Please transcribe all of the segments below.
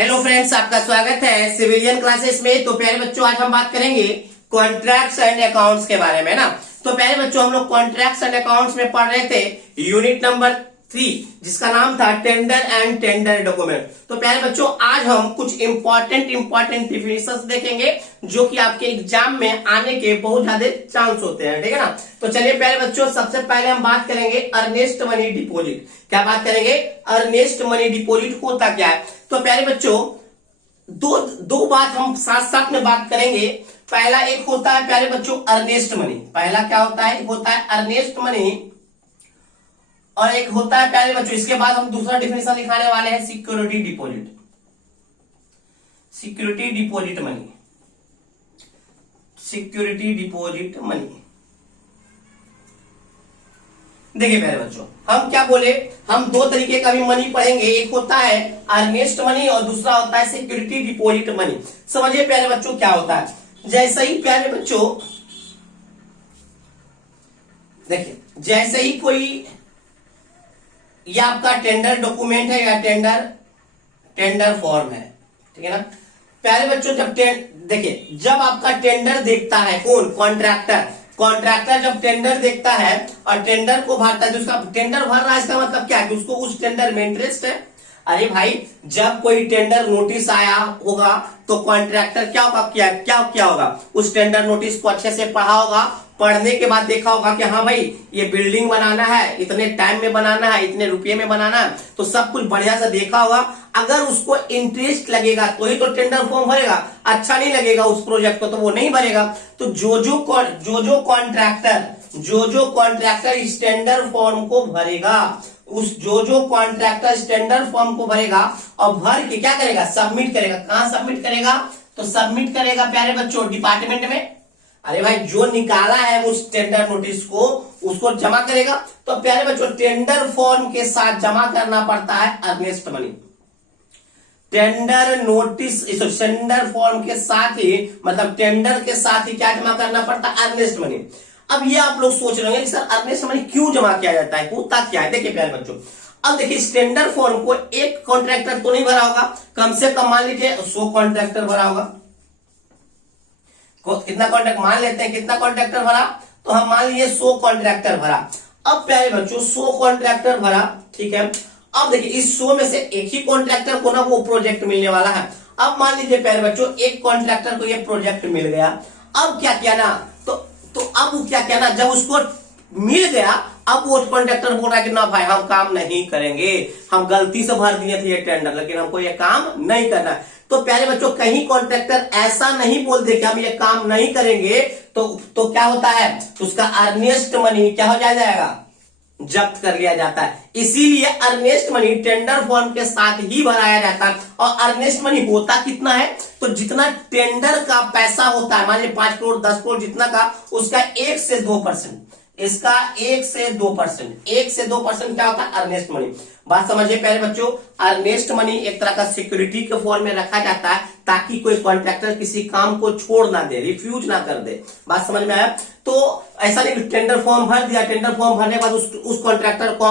Hello friends, आपका स्वागत है सिविलियन क्लासेस में। तो प्यारे बच्चों, आज हम बात करेंगे कॉन्ट्रैक्ट्स एंड अकाउंट्स के बारे में ना। तो प्यारे बच्चों, हम लोग कॉन्ट्रैक्ट्स एंड अकाउंट्स में पढ़ रहे थे यूनिट नंबर 3, जिसका नाम था टेंडर एंड टेंडर डॉक्यूमेंट। तो प्यारे बच्चों, आज हम कुछ इंपॉर्टेंट डिफिनेशंस देखेंगे जो कि आपके एग्जाम में आने के बहुत ज्यादा चांस होते हैं, ठीक है ना। तो चलिए प्यारे बच्चों, सबसे पहले हम बात करेंगे अर्नेस्ट मनी डिपॉजिट। क्या बात करेंगे? अर्नेस्ट मनी डिपॉजिट होता क्या है? तो प्यारे बच्चों, दो बात हम साथ साथ में बात करेंगे। पहला एक होता है प्यारे बच्चों अर्नेस्ट मनी। पहला क्या होता है? होता है अर्नेस्ट मनी, और एक होता है प्यारे बच्चों, इसके बाद हम दूसरा डिफिनेशन दिखाने वाले हैं security deposit. Security deposit money, security deposit money. देखिए प्यारे बच्चों, हम क्या बोले, हम दो तरीके का भी मनी पढ़ेंगे। एक होता है अर्नेस्ट मनी और दूसरा होता है सिक्योरिटी डिपॉजिट मनी। समझिए प्यारे बच्चों क्या होता है। जैसे ही प्यारे बच्चों, देखिए, जैसे ही कोई, यह आपका टेंडर डॉक्यूमेंट है या टेंडर फॉर्म है, ठीक है ना प्यारे बच्चों। जब देखिए, जब आपका टेंडर देखता है कौन? कॉन्ट्रैक्टर जब टेंडर देखता है और टेंडर को भरता है, तो उसका टेंडर भर रहा है, इसका मतलब क्या है कि उसको उस टेंडर में इंटरेस्ट है। अरे भाई, जब कोई टेंडर नोटिस आया होगा तो कॉन्ट्रैक्टर क्या होगा, उस टेंडर नोटिस को अच्छे से पढ़ा होगा। पढ़ने के बाद देखा होगा कि हाँ भाई, ये बिल्डिंग बनाना है, इतने टाइम में बनाना है, इतने रुपये में बनाना है, तो सब कुछ बढ़िया से देखा होगा। अगर उसको इंटरेस्ट लगेगा तो ही तो टेंडर फॉर्म भरेगा, अच्छा नहीं लगेगा उस प्रोजेक्ट को तो वो नहीं भरेगा। तो जो कॉन्ट्रैक्टर इस टेंडर फॉर्म को भरेगा, जो कॉन्ट्रैक्टर इस टेंडर फॉर्म को भरेगा और भर के क्या करेगा? सबमिट करेगा। कहां सबमिट करेगा? तो सबमिट करेगा प्यारे बच्चों डिपार्टमेंट में। अरे भाई, जो निकाला है उस टेंडर नोटिस को, उसको जमा करेगा। तो प्यारे बच्चों, टेंडर फॉर्म के साथ जमा करना पड़ता है earnest money. Tender notice, tender form के साथ ही, मतलब टेंडर के साथ ही क्या जमा करना पड़ता है? Earnest money. अब ये आप लोग सोच रहे होंगे कि सर अर्नेस्ट मनी क्यों जमा किया जाता है, होता क्या है? देखिए प्यारे बच्चों, अब देखिए, इस टेंडर फॉर्म को एक कॉन्ट्रैक्टर तो नहीं भरा होगा, कम से कम मान लीजिए 100 कॉन्ट्रैक्टर भरा होगा। कितना कॉन्ट्रैक्ट मान लेते हैं, कितना कॉन्ट्रैक्टर भरा? तो हम मान लीजिए 100 कॉन्ट्रैक्टर भरा। अब प्यारे बच्चों, 100 कॉन्ट्रैक्टर भरा, ठीक है। अब देखिए, इस 100 में से एक ही कॉन्ट्रैक्टर को ना वो प्रोजेक्ट मिलने वाला है। अब मान लीजिए प्यारे बच्चों, एक कॉन्ट्रैक्टर को ये प्रोजेक्ट मिल गया। अब क्या किया ना, तो अब वो क्या किया ना, जब उसको मिल गया, अब वो कॉन्ट्रैक्टर बोल रहा है कि ना भाई, हम काम नहीं करेंगे, हम गलती से भर दिए थे ये टेंडर, लेकिन हमको ये काम नहीं करना। तो प्यारे बच्चों, कहीं कॉन्ट्रैक्टर ऐसा नहीं बोल दे कि हम ये काम नहीं करेंगे, तो क्या होता है? उसका अर्नेस्ट मनी क्या हो जाएगा? जब्त कर लिया जाता है। इसीलिए अर्नेस्ट मनी टेंडर फॉर्म के साथ ही भराया जाता है। और अर्नेस्ट मनी होता कितना है? तो जितना टेंडर का पैसा होता है, मान लीजिए 5 करोड़ 10 करोड़ जितना का, उसका 1 से 2%, इसका 1 से 2% क्या होता है? Earnest money. बात समझिए प्यारे बच्चों, अर्नेस्ट मनी एक तरह का सिक्योरिटी के फॉर्म में रखा जाता है, ताकि कोई कॉन्ट्रैक्टर किसी काम को छोड़ ना दे, रिफ्यूज ना कर दे। बात समझ में आया? तो ऐसा नहीं कि टेंडर फॉर्म भर दिया, टेंडर फॉर्म भरने के बाद उस कॉन्ट्रैक्टर को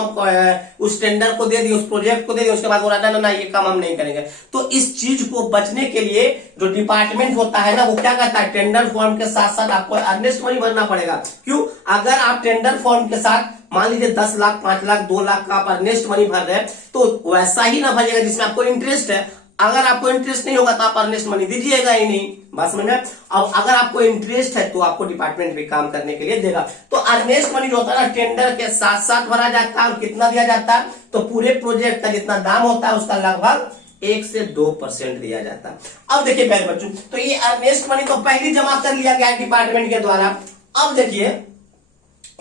उस टेंडर को दे दिया, उस प्रोजेक्ट को दे दिया, उसके बाद बोला ना ये काम हम नहीं करेंगे। तो इस चीज को बचने के लिए जो डिपार्टमेंट होता है ना, वो क्या करता है? टेंडर फॉर्म के साथ साथ आपको अर्नेस्ट मनी भरना पड़ेगा। क्यों? अगर आप टेंडर फॉर्म के साथ मान लीजिए 10 लाख 5 लाख 2 लाख का आप अर्नेस्ट मनी भर रहे हैं, तो वैसा ही ना भरिएगा जिसमें आपको इंटरेस्ट है। अगर आपको इंटरेस्ट नहीं होगा तो आप अर्नेस्ट मनी दीजिएगा ही नहीं। बात समझ में? अब अगर आपको इंटरेस्ट है तो आपको डिपार्टमेंट भी काम करने के लिए देगा। तो अर्नेस्ट मनी जो होता है ना, टेंडर के साथ साथ भरा जाता है। और कितना दिया जाता है? तो पूरे प्रोजेक्ट का जितना दाम होता है उसका लगभग 1 से 2% दिया जाता है। अब देखिए प्यारे बच्चों, तो ये अर्नेस्ट मनी तो पहले जमा कर लिया गया डिपार्टमेंट के द्वारा। अब देखिए,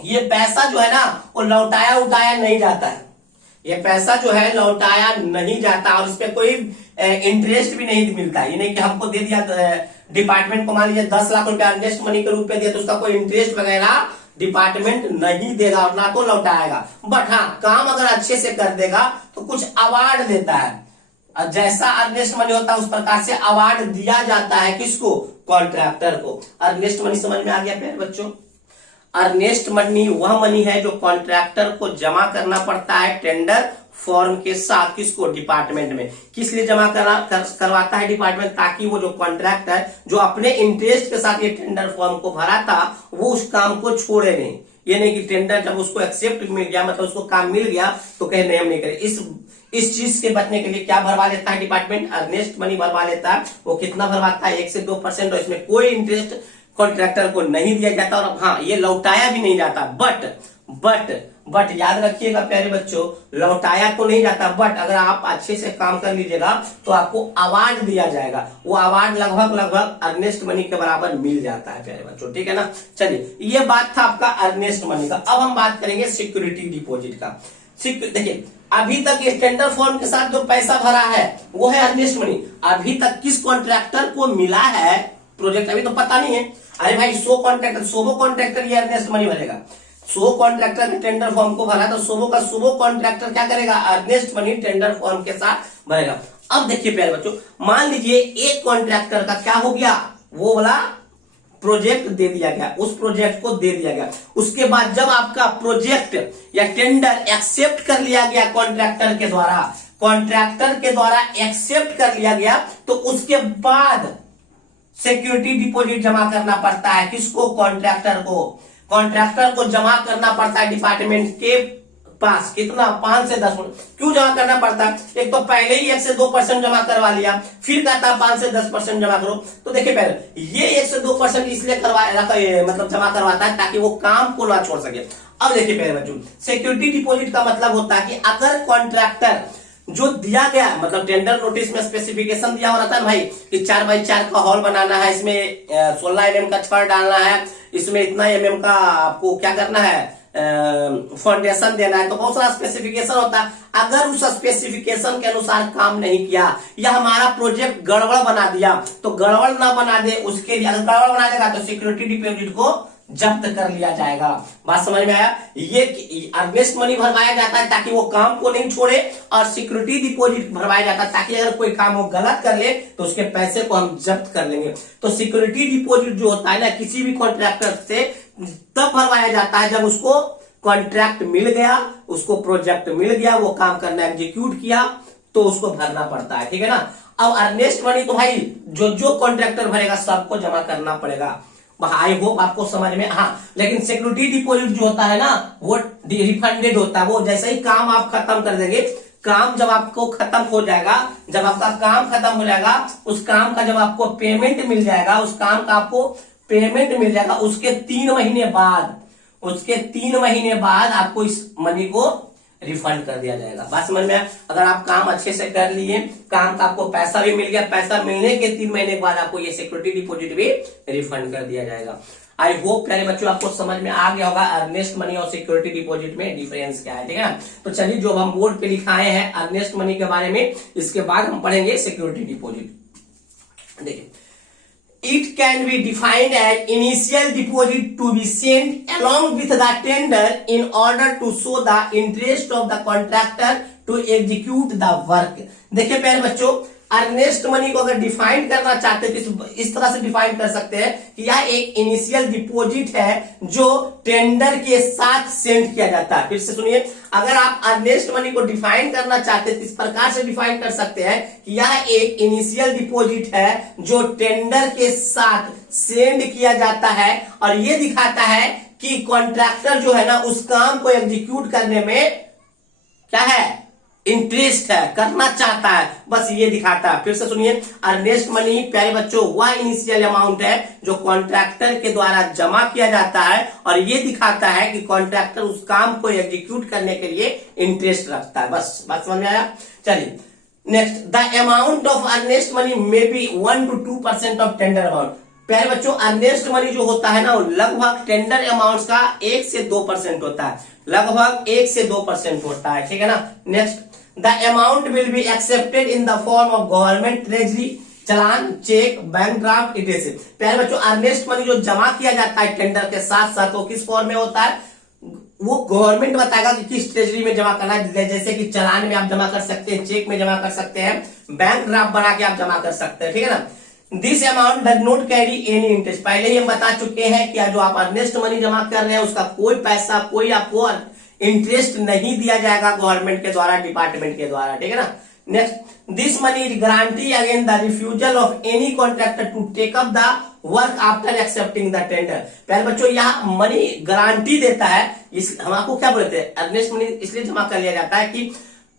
ये पैसा जो है ना, वो लौटाया उठाया नहीं जाता है। ये पैसा जो है लौटाया नहीं जाता, और इसपे कोई इंटरेस्ट भी नहीं मिलता। ये नहीं कि हमको दे दिया डिपार्टमेंट को, मान लीजिए 10 लाख रुपया अर्नेस्ट मनी के रूप में दिया, तो उसका कोई इंटरेस्ट वगैरह डिपार्टमेंट नहीं देगा और ना तो लौटाएगा। बट हाँ, काम अगर अच्छे से कर देगा तो कुछ अवार्ड देता है। जैसा अर्नेस्ट मनी होता है उस प्रकार से अवार्ड दिया जाता है। किसको? कॉन्ट्रैक्टर को। अर्नेस्ट मनी समझ में आ गया प्यारे बच्चों? अर्नेस्ट मनी वह मनी है जो कॉन्ट्रैक्टर को जमा करना पड़ता है टेंडर फॉर्म के साथ किसको, डिपार्टमेंट में। किस लिए जमा करवाता है डिपार्टमेंट, ताकि वो जो कॉन्ट्रैक्ट है जो अपने इंटरेस्ट के साथ ये टेंडर फॉर्म को भरा था वो उस काम को छोड़े नहीं। ये नहीं कि टेंडर जब उसको एक्सेप्ट मिल गया, मतलब उसको काम मिल गया तो कहे नहीं हम नहीं करें। इस चीज के बचने के लिए क्या भरवा लेता है डिपार्टमेंट, अर्नेस्ट मनी भरवा लेता है। वो कितना भरवाता है, 1 से 2%, और इसमें कोई इंटरेस्ट कॉन्ट्रैक्टर को नहीं दिया जाता, और हाँ ये लौटाया भी नहीं जाता। बट याद रखिएगा प्यारे बच्चों, लौटाया तो नहीं जाता, बट अगर आप अच्छे से काम कर लीजिएगा तो आपको अवार्ड दिया जाएगा। वो अवार्ड लगभग अर्नेस्ट मनी के बराबर मिल जाता है प्यारे बच्चों, ठीक है ना। चलिए ये बात था आपका अर्नेस्ट मनी का। अब हम बात करेंगे सिक्योरिटी डिपॉजिट का। देखिए अभी तक ये टेंडर फॉर्म के साथ जो पैसा भरा है वो है अर्नेस्ट मनी। अभी तक किस कॉन्ट्रैक्टर को मिला है प्रोजेक्ट अभी तो पता नहीं है। अरे भाई 100 कॉन्ट्रैक्टर ये अर्नेस्ट मनी भरेगा। 100 कॉन्ट्रैक्टर ने टेंडर फॉर्म को भरा तो 100 कॉन्ट्रैक्टर क्या करेगा, अर्नेस्ट मनी टेंडर फॉर्म के साथ भरेगा। अब देखिए प्यारे बच्चों, मान लीजिए एक कॉन्ट्रैक्टर का क्या हो गया, वो वाला प्रोजेक्ट दे दिया गया, उस प्रोजेक्ट को दे दिया गया। उसके बाद जब आपका प्रोजेक्ट या टेंडर एक्सेप्ट कर लिया गया कॉन्ट्रैक्टर के द्वारा एक्सेप्ट कर लिया गया, तो उसके बाद सिक्योरिटी डिपॉजिट जमा करना पड़ता है। किसको, कॉन्ट्रैक्टर को जमा करना पड़ता है डिपार्टमेंट के पास। कितना, 5 से 10%। क्यों जमा करना पड़ता है, एक तो पहले ही 1 से 2% जमा करवा लिया, फिर कहता है 5 से 10% जमा करो। तो देखिए पहले ये 1 से 2% इसलिए मतलब जमा करवाता है ताकि वो काम को ना छोड़ सके। अब देखिए पहले बच्चों, सिक्योरिटी डिपॉजिट का मतलब होता है कि अगर कॉन्ट्रैक्टर जो दिया गया, मतलब टेंडर नोटिस में स्पेसिफिकेशन दिया हो रहा था भाई कि 4x4 का हॉल बनाना है, इसमें 16 mm का छड़ डालना है, इसमें इतना mm का आपको क्या करना है, फाउंडेशन देना है, तो बहुत सारा स्पेसिफिकेशन होता है। अगर उस स्पेसिफिकेशन के अनुसार काम नहीं किया या हमारा प्रोजेक्ट गड़बड़ बना दिया, तो गड़बड़ ना बना दे उसके लिए, अगर गड़बड़ बना देगा तो सिक्योरिटी डिपॉजिट को जब्त कर लिया जाएगा। बात समझ में आया। ये अर्नेस्ट मनी भरवाया जाता है ताकि वो काम को नहीं छोड़े, और सिक्योरिटी डिपॉजिट भरवाया जाता है ताकि अगर कोई काम वो गलत कर ले तो उसके पैसे को हम जब्त कर लेंगे। तो सिक्योरिटी डिपॉजिट जो होता है ना, किसी भी कॉन्ट्रैक्टर से तब भरवाया जाता है जब उसको कॉन्ट्रैक्ट मिल गया, उसको प्रोजेक्ट मिल गया, वो काम करना एग्जीक्यूट किया, तो उसको भरना पड़ता है, ठीक है ना। अब अर्नेस्ट मनी तो भाई जो कॉन्ट्रैक्टर भरेगा सबको जमा करना पड़ेगा। आई होप आपको समझ में। हाँ, लेकिन सिक्योरिटी डिपॉजिट जो होता है ना वो रिफंडेड होता है। वो जैसे ही काम आप खत्म कर देंगे, काम जब आपको खत्म हो जाएगा, जब आपका काम खत्म हो जाएगा, उस काम का जब आपको पेमेंट मिल जाएगा, उसके 3 महीने बाद आपको इस मनी को रिफंड कर दिया जाएगा। बात समझ में आया। अगर आप काम अच्छे से कर लिए, काम का आपको पैसा भी मिल गया, पैसा मिलने के 3 महीने के बाद आपको ये सिक्योरिटी डिपॉजिट भी रिफंड कर दिया जाएगा। आई होप प्यारे बच्चों आपको समझ में आ गया होगा अर्नेस्ट मनी और सिक्योरिटी डिपॉजिट में डिफरेंस क्या है, ठीक है। तो चलिए जो हम बोर्ड पे लिखाए हैं अर्नेस्ट मनी के बारे में, इसके बाद हम पढ़ेंगे सिक्योरिटी डिपॉजिट। देखिए, it can be defined as initial deposit to be sent along with the tender in order to show the interest of the contractor to execute the work। देखिए प्यारे बच्चों, अर्नेस्ट मनी को अगर define करना चाहते हैं तो इस तरह से डिफाइन कर सकते हैं कि यह एक इनिशियल डिपॉजिट है जो टेंडर के साथ सेंड किया जाता है। फिर से सुनिए, अगर आप अर्नेस्ट मनी को डिफाइन करना चाहते हैं तो इस प्रकार से डिफाइन कर सकते हैं कि यह एक इनिशियल डिपॉजिट है जो टेंडर के साथ सेंड किया जाता है, और ये दिखाता है कि कॉन्ट्रैक्टर जो है ना उस काम को एग्जीक्यूट करने में क्या है, इंटरेस्ट है, करना चाहता है, बस ये दिखाता है। फिर से सुनिए, अर्नेस्ट मनी प्यारे बच्चों वह इनिशियल अमाउंट है जो कॉन्ट्रैक्टर के द्वारा जमा किया जाता है, और ये दिखाता है कि कॉन्ट्रैक्टर उस काम को एग्जीक्यूट करने के लिए इंटरेस्ट रखता है। बस बात समझ में आया। चलिए next, the amount of earnest money may be 1 to 2% of tender amount. प्यारे बच्चों, अर्नेस्ट मनी जो होता है ना वो लगभग टेंडर अमाउंट का 1 से 2% होता है, लगभग 1 से 2% होता है, ठीक है ना। Next, the amount will be accepted in the form of government treasury, challan, cheque, bank draft, इटेसिव। प्यारे बच्चों, अर्नेस्ट मनी जो जमा किया जाता है टेंडर के साथ साथ वो किस फॉर्म में होता है, वो गवर्नमेंट बताएगा कि किस ट्रेजरी में जमा करना है। जैसे कि चालान में आप जमा कर सकते हैं, चेक में जमा कर सकते हैं, बैंक ड्राफ्ट बना के आप जमा कर सकते हैं, ठीक है ना। This amount does not carry any interest. पहले ही हम बता चुके हैं कि जो आप अर्नेस्ट मनी जमा कर रहे हैं उसका कोई पैसा, कोई आपको इंटरेस्ट नहीं दिया जाएगा गवर्नमेंट के द्वारा, डिपार्टमेंट के द्वारा, ठीक है ना। Next, this money is guarantee against the refusal of any contractor to take up the work after accepting the tender. पहले बच्चों यहाँ मनी गारंटी देता है, इस हम आपको क्या बोलते हैं, अर्नेस्ट मनी इसलिए जमा कर लिया जाता है कि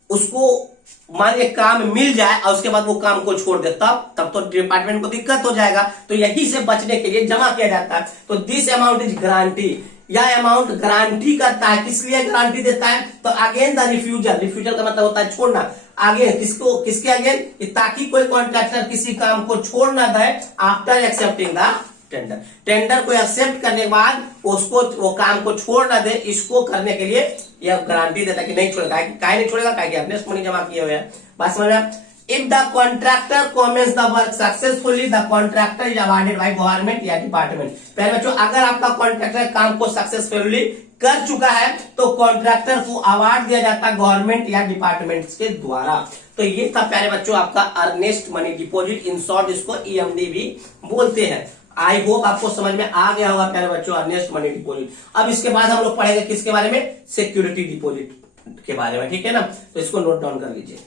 उसको मान लीजिए काम मिल जाए और उसके बाद वो काम को छोड़ दे, तब तो डिपार्टमेंट को दिक्कत हो जाएगा, तो यही से बचने के लिए जमा किया जाता है। तो दिस अमाउंट इज गारंटी, यह अमाउंट गारंटी करता है, किस लिए गारंटी देता है, तो अगेन द रिफ्यूजल, रिफ्यूजल का मतलब होता है छोड़ना, आगे किसको, किसके अगेन, ताकि कोई कॉन्ट्रैक्टर किसी काम को छोड़ ना दे after accepting the tender, tender को एक्सेप्ट करने के बाद उसको वो काम को छोड़ ना दे, इसको करने के लिए यह गारंटी देता है कि नहीं छोड़ेगा, काहे नहीं छोड़ेगा, काहे कि अपने मनी जमा किए हुए हैं। बात समझ में? If the contractor commences the work successfully the contractor is awarded by government या डिपार्टमेंट। पहले बच्चों अगर आपका कॉन्ट्रैक्टर काम को सक्सेसफुली कर चुका है तो कॉन्ट्रैक्टर को अवार्ड दिया जाता है गवर्नमेंट या डिपार्टमेंट के द्वारा। तो ये था प्यारे बच्चों आपका earnest money deposit, in short इसको ईएमडी भी बोलते हैं। आई होप आपको समझ में आ गया होगा प्यारे बच्चों अर्नेस्ट मनी डिपॉजिट। अब इसके बाद हम लोग पढ़ेंगे किसके बारे में, सिक्योरिटी डिपॉजिट के बारे में, ठीक है ना। तो इसको नोट डाउन कर लीजिए।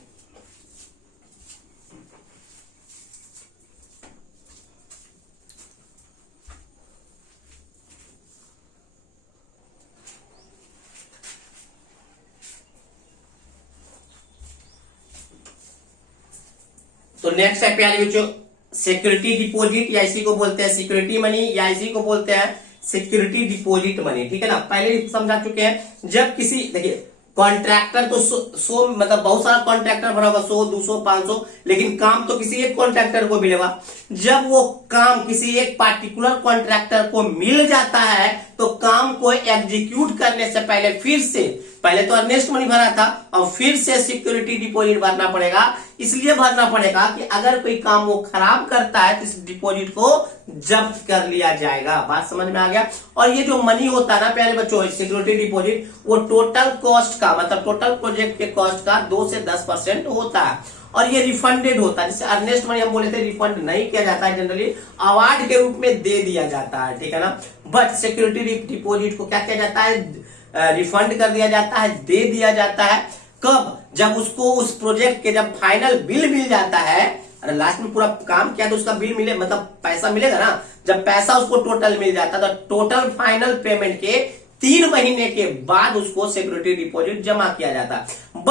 तो नेक्स्ट है प्यारे बच्चों सिक्योरिटी डिपॉजिट, या इसी को बोलते हैं सिक्योरिटी मनी, या इसी को बोलते हैं सिक्योरिटी डिपॉजिट मनी, ठीक है ना। पहले ही समझा चुके हैं, जब किसी देखिए कॉन्ट्रैक्टर तो 100 मतलब बहुत सारा कॉन्ट्रैक्टर भरा होगा, 100, 200, 500, लेकिन काम तो किसी एक कॉन्ट्रैक्टर को मिलेगा। जब वो काम किसी एक पार्टिकुलर कॉन्ट्रैक्टर को मिल जाता है तो काम को एग्जीक्यूट करने से पहले फिर से, पहले तो अर्नेस्ट मनी भरा था और फिर से सिक्योरिटी डिपॉजिट भरना पड़ेगा। इसलिए भरना पड़ेगा कि अगर कोई काम वो खराब करता है तो इस डिपॉजिट को जब्त कर लिया जाएगा। बात समझ में आ गया। और ये जो मनी होता है ना प्यारे बच्चों सिक्योरिटी डिपॉजिट, वो टोटल कॉस्ट का मतलब टोटल प्रोजेक्ट के कॉस्ट का 2 से 10% होता है और ये रिफंडेड होता है। जैसे अर्नेस्ट मनी हम बोले थे रिफंड नहीं किया जाता है, जनरली अवार्ड के रूप में दे दिया जाता है, ठीक है ना। बट सिक्योरिटी डिपॉजिट को क्या किया जाता है, रिफंड कर दिया जाता है, दे दिया जाता है। कब, जब उसको उस प्रोजेक्ट के जब फाइनल बिल मिल जाता है, अरे लास्ट में पूरा काम किया तो उसका बिल मिले मतलब पैसा मिलेगा ना, जब पैसा उसको टोटल मिल जाता है तो टोटल फाइनल पेमेंट के 3 महीने के बाद उसको सिक्योरिटी डिपॉजिट जमा किया जाता है।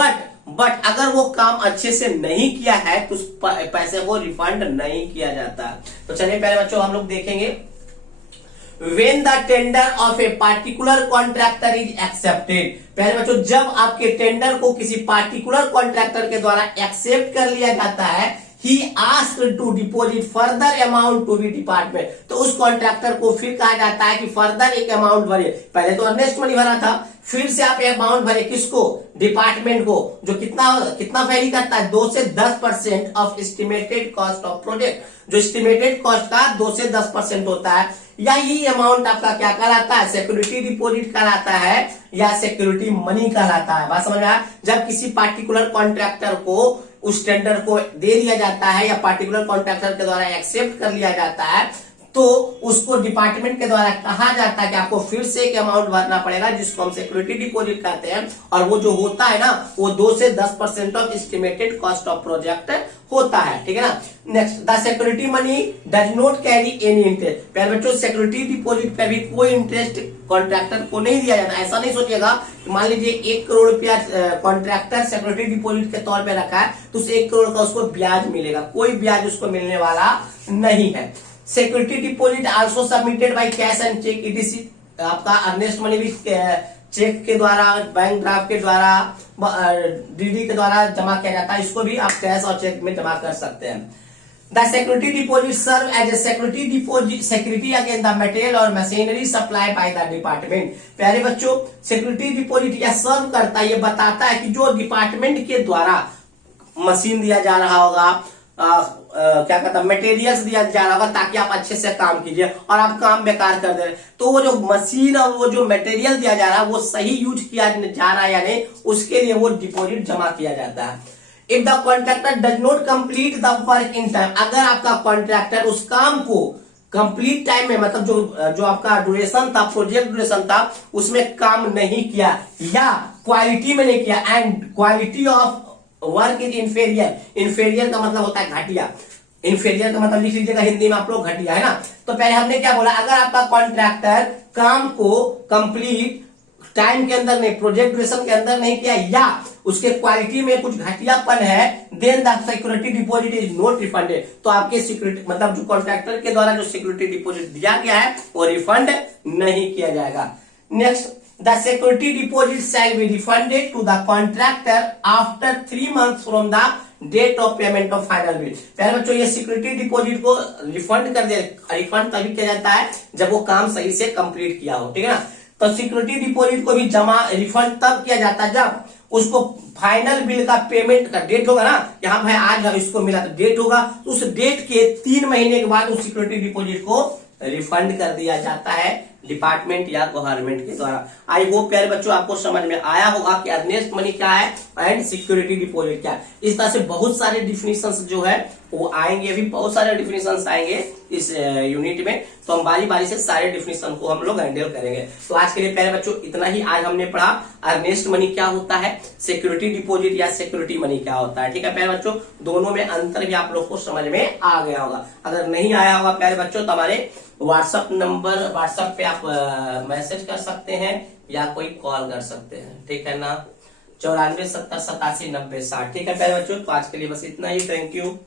बट अगर वो काम अच्छे से नहीं किया है तो उस पैसे को रिफंड नहीं किया जाता। तो चलिए पहले बच्चों हम लोग देखेंगे when the tender of a particular contractor is accepted। पहले बच्चों जब आपके टेंडर को किसी पार्टिकुलर कॉन्ट्रैक्टर के द्वारा एक्सेप्ट कर लिया जाता है, he asked to deposit further amount to the department, तो उस कॉन्ट्रैक्टर को फिर कहा जाता है कि फर्दर एक अमाउंट भरे। पहले तो अर्नेस्ट मनी भरा था, फिर से आप अमाउंट भरे किसको, डिपार्टमेंट को, जो कितना वेरी करता है 2 से 10% of estimated cost of project. जो एस्टिमेटेड कॉस्ट का 2 से 10% होता है, यही अमाउंट आपका क्या कहलाता है, सिक्योरिटी डिपॉजिट कहलाता है या सिक्योरिटी मनी कहलाता है। बात समझ में आया। जब किसी पार्टिकुलर कॉन्ट्रैक्टर को उस टेंडर को दे दिया जाता है या पार्टिकुलर कॉन्ट्रैक्टर के द्वारा एक्सेप्ट कर लिया जाता है तो उसको डिपार्टमेंट के द्वारा कहा जाता है कि आपको फिर से एक अमाउंट भरना पड़ेगा जिसको हम सिक्योरिटी डिपॉजिट कहते हैं, और वो जो होता है ना वो 2 से 10% of estimated cost of project होता है, ठीक है ना। Next, the security money does not carry any interest. पहले बच्चों सिक्योरिटी डिपॉजिट पर भी कोई इंटरेस्ट कॉन्ट्रैक्टर को नहीं दिया जाता। ऐसा नहीं सोचिएगा मान लीजिए 1 करोड़ रुपया कॉन्ट्रैक्टर सिक्योरिटी डिपॉजिट के तौर पे रखा है तो उस 1 करोड़ का उसको ब्याज मिलेगा, कोई ब्याज उसको मिलने वाला नहीं है। Security deposit also submitted by cash and cheque, it आपका अर्नेस्ट मनी भी चेक के द्वारा, बैंक ड्राफ्ट के द्वारा, डीडी के द्वारा जमा किया जाता है। इसको भी आप कैश और चेक में जमा कर सकते हैं। The security deposit serve as a security deposit security against the material और machinery supply by the department. प्यारे बच्चों सिक्योरिटी डिपॉजिट यह सर्व करता है, ये बताता है कि जो डिपार्टमेंट के द्वारा मशीन दिया जा रहा होगा, क्या कहता है मटेरियल्स दिया जा रहा होगा ताकि आप अच्छे से काम कीजिए और आप काम बेकार कर दे रहे, तो वो जो मशीन और वो जो मटेरियल दिया जा रहा है वो सही यूज किया जा रहा है या नहीं, उसके लिए वो डिपॉजिट जमा किया जाता है। If the contractor does not complete the work in time, अगर आपका कॉन्ट्रैक्टर उस काम को कंप्लीट टाइम में, मतलब जो आपका ड्यूरेशन था, प्रोजेक्ट ड्यूरेशन था, उसमें काम नहीं किया या क्वालिटी में नहीं किया, and quality of work is inferior. Inferior का मतलब होता है घटिया। इंफेरियर का मतलब लिख लीजिएगा हिंदी में आप लोग, घटिया, है ना। तो पहले हमने क्या बोला, अगर आपका कॉन्ट्रैक्टर काम को कंप्लीट टाइम के अंदर नहीं, प्रोजेक्ट ड्यूरेशन के अंदर नहीं किया, या उसके क्वालिटी में कुछ घटियापन है, then the security deposit is not refunded. तो आपके सिक्योरिटी मतलब जो कॉन्ट्रैक्टर के द्वारा जो सिक्योरिटी डिपॉजिट दिया गया है वो रिफंड नहीं किया जाएगा। Next, the security deposit shall be refunded to the contractor after 3 months from the date of payment of final bill. पहले बच्चों ये सिक्योरिटी डिपॉजिट को रिफंड कर दे, रिफंड तभी किया जाता है जब वो काम सही से कंप्लीट किया हो, ठीक है ना। तो सिक्योरिटी डिपॉजिट को भी जमा रिफंड तब किया जाता है जब उसको फाइनल बिल का पेमेंट का डेट होगा ना, यहाँ भाई आज इसको मिला तो डेट होगा, तो उस डेट के 3 महीने के बाद उस सिक्योरिटी डिपॉजिट को रिफंड कर दिया जाता है डिपार्टमेंट या गवर्नमेंट के द्वारा। आई होप प्यारे बच्चों आपको समझ में आया होगा कि अर्नेस्ट मनी क्या है एंड सिक्योरिटी डिपॉजिट क्या है। इस तरह से बहुत सारे डिफिनेशंस जो है वो आएंगे, अभी बहुत सारे डिफिनेशंस आएंगे इस यूनिट में, तो हम बारी बारी से सारे डिफिनेशन को हम लोग हैंडल करेंगे। तो आज के लिए प्यारे बच्चों इतना ही। आज हमने पढ़ा अर्नेस्ट मनी क्या होता है, सिक्योरिटी डिपॉजिट या सिक्योरिटी मनी क्या होता है, ठीक है प्यारे बच्चों। दोनों में अंतर भी आप लोग को समझ में आ गया होगा। अगर नहीं आया होगा प्यारे बच्चों तो हमारे व्हाट्सएप नंबर, व्हाट्सएप पे आप मैसेज कर सकते हैं या कोई कॉल कर सकते हैं, ठीक है ना। 94 70 87 90 60, ठीक है प्यारे बच्चों। तो आज के लिए बस इतना ही। Thank you.